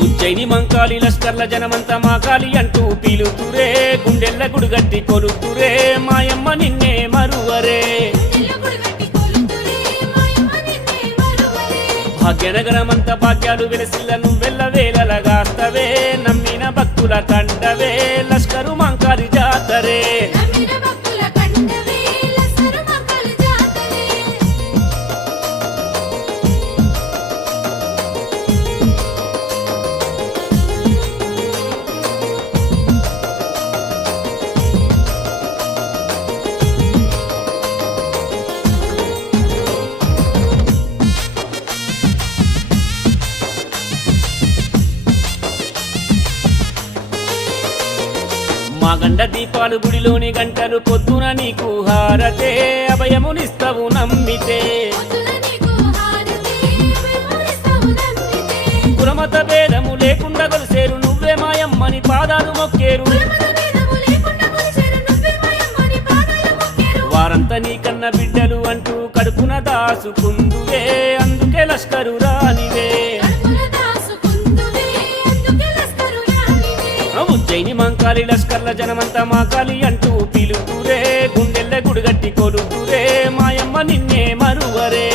ఉజ్జయిని మంకాలి లష్కర్ల జనమంతా మాకాలి అంటూ పీలుతురే గుండెల్ల గుడిగట్టి కొలుతురే మాయమ్మ నిన్నే మరువరే భాగ్యనగరమంతా భాగ్యాలు వెలసిల్ల నువ్వెల్ల వేలలగాస్తవే నమ్మిన భక్తుల కండవే లష్కరు మంకాలి జాతరే మా గండ దీపాలు గుడిలోని గంటలు పొద్దున నీకు హారతే అభయమునిస్తవు నమ్మితే కులమత భేదము లేకుండా కొలిసేరు నువ్వే మాయమ్మని పాదాలు మొక్కేరు వారంతా నీకన్న బిడ్డలు అంటూ కడుపున దాసుకుందువే అందుకే లష్కరు రానివే ఉజ్జయిని మంకాలి లష్కర్ల జనమంతా మాకాలి అంటూ పిలుతురే గుండెల్ల గుడిగట్టి కొలుతురే మాయమ్మ నిన్నే మరువరే